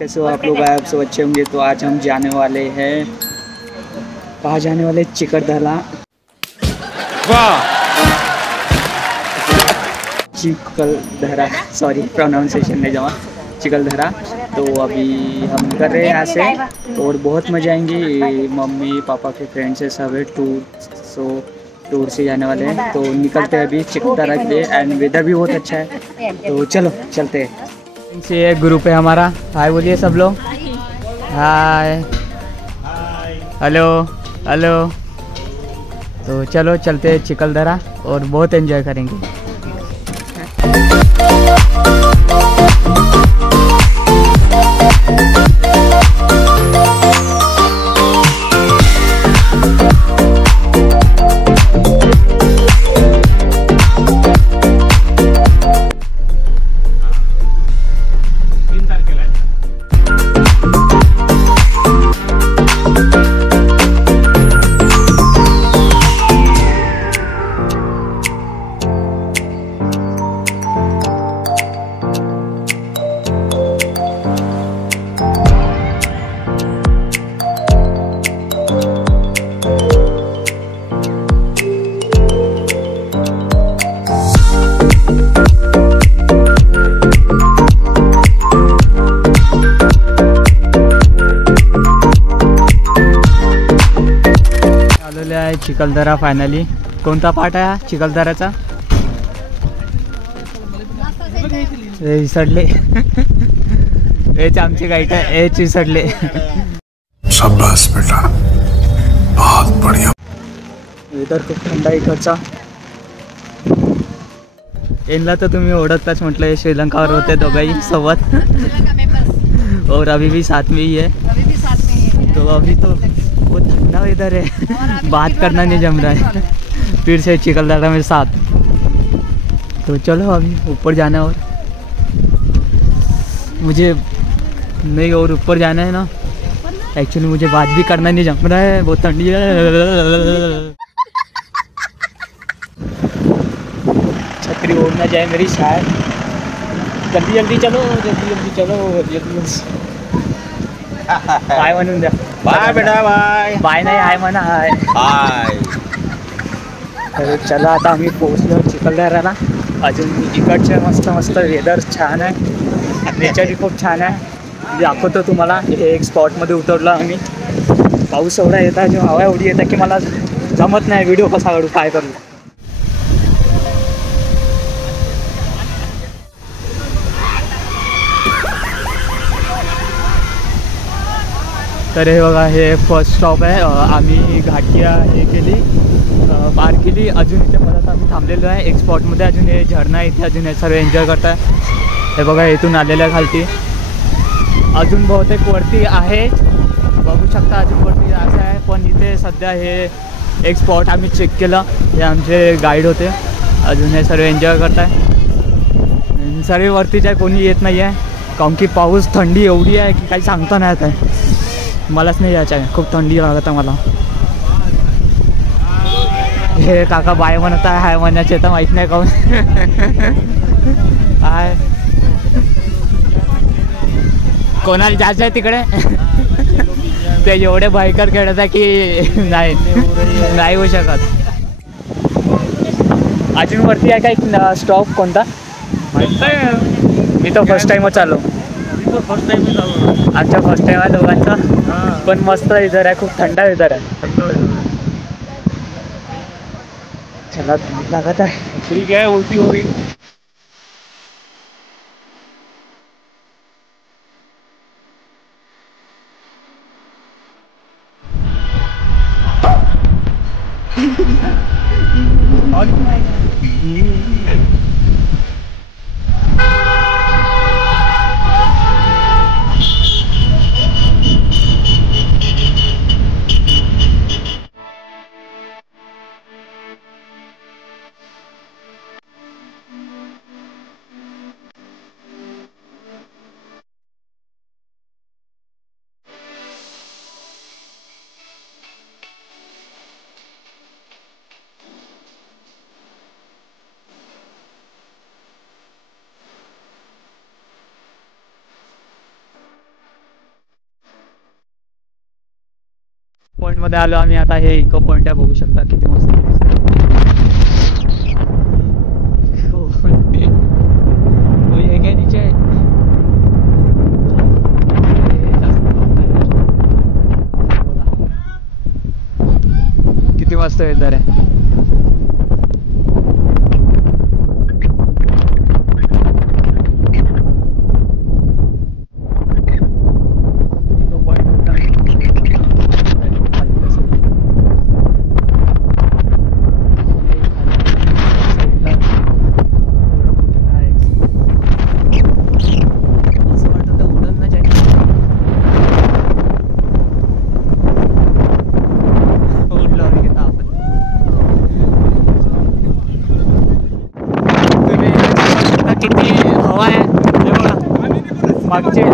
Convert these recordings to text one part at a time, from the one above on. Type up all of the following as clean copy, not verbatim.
कैसे हो आप लोग? आप सब अच्छे होंगे। तो आज हम जाने वाले हैं, कहाँ जाने वाले? चिकलदरा। वाह! चिकलदरा, सॉरी प्रोनाउंसिएशन नहीं जमा। चिकलदरा। तो अभी हम निकल रहे हैं यहाँ से और बहुत मज़ा आएंगी। मम्मी पापा के फ्रेंड्स है, सब है टूर। सो टूर से जाने वाले हैं तो निकलते हैं अभी चिकलदरा के लिए। एंड वेदर भी बहुत अच्छा है तो चलो चलते हैं। इनसे एक ग्रुप है हमारा। हाय बोलिए सब लोग। Hi hello hello. तो चलो चलते हैं चिकलदरा और बहुत एंजॉय करेंगे। आहे चिकलदरा फायनली। कोणता पार्ट आहे हा चिकलदराचा? विसरले हेच आमचे गाईड आहे, हेच विसरले। शाबाश बेटा, बहुत बढ़िया। वेदर खूप थंड आहे इकडचा। यांना तर तुम्ही ओळखताच, म्हटलं हे श्रीलंकावर होते दोघंही सोबत और अभी भी साथ में ही है। तो अभी तो वो ठंडा वेदर है, बात करना नहीं जम रहा है। फिर से चिकलदरा में साथ। तो चलो अभी ऊपर जाना है और मुझे नहीं, और ऊपर जाना है ना। एक्चुअली मुझे बात भी करना नहीं जम रहा है, बहुत ठंडी है। छतरी उड़ ना जाए मेरी शायद। जल्दी जल्दी चलो, जल्दी जल्दी चलो, जल्दी। हाय म्हणून द्या। बाय बेटा, बाय बाय नाही, हाय म्हणा, हाय हाय। तर चला आता आम्ही पोहोचलो चिकलदऱ्याला। अजून इकडचे मस्त मस्त वेदर छान आहे, नेचरही खूप छान आहे। दाखवतो तुम्हाला। हे एक स्पॉटमध्ये उतरलो आम्ही। पाऊस एवढा येतात, जो हवा एवढी येतात की मला जमत नाही व्हिडिओ कसा काढू, काय करू। तर हे बघा, हे फर्स्ट स्टॉप आहे। आम्ही घाटिया हे केली, पार केली। अजून इथे परत आम्ही थांबलेलो आहे एक स्पॉटमध्ये। अजून हे झरणा इथे, अजून हे सर्व एन्जॉय करताय। हे बघा, इथून आलेल्या खालती अजून बहुतेक वरती आहे, बघू शकता अजून वरती असं आहे। पण इथे सध्या हे एक स्पॉट आम्ही चेक केलं, हे आमचे गाईड होते। अजून हे सर्व एन्जॉय करताय। सर्व वरतीच आहे, कोणी येत नाही आहे, कारण की पाऊस थंडी एवढी आहे की काही सांगता नाही येत आहे। मलाच नाही यायचं आहे, खूप थंडी लागत आहे मला। हे काका बाय म्हणत आहे, हाय म्हणायचे तर माहीत नाही काऊन। हाय, कोणाला जायचं आहे तिकडे? ते एवढे भयंकर खेळत आहे की नाही नाही होऊ शकत। अजून वरती आहे काय स्टॉप कोणता? मी तो फर्स्ट टाइमच आलो। फर्स्ट टाइम चालू, आमचा फर्स्ट टाइम आहे दोघांचा। पण मस्त वेदर आहे, खूप थंड वेदर आहे। चला लागत आहे, ठीक है, उल्टी हो गई। मध्ये आलो आम्ही आता. हे इको पॉइंट आहे, बघू शकता किती मस्त हे काय नीचे किती मस्त वेदर आहे.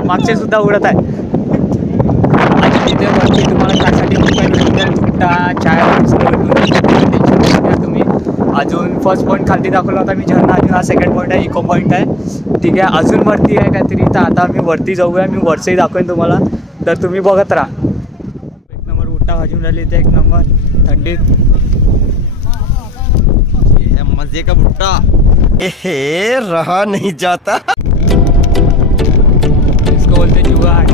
मागचे सुद्धा उडत आहे. आणि तिथे वरती तुम्हाला खासाठी भुट्टा चाय तुम्ही. अजून फर्स्ट पॉईंट खालती दाखवला होता मी झरणा. अजून हा सेकंड पॉईंट आहे, इको पॉईंट आहे. ठीक आहे, अजून वरती आहे काहीतरी. तर आता आम्ही वरती जाऊया. मी वरचंही दाखवेन तुम्हाला, तर तुम्ही बघत राहा. एक नंबर भुट्टा भाजून राहिली इथे, एक नंबर थंडीत. मजे का भुट्टा रहा नहीं जाता. इसको बोलते जुगाड़.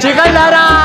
चिकलदरा.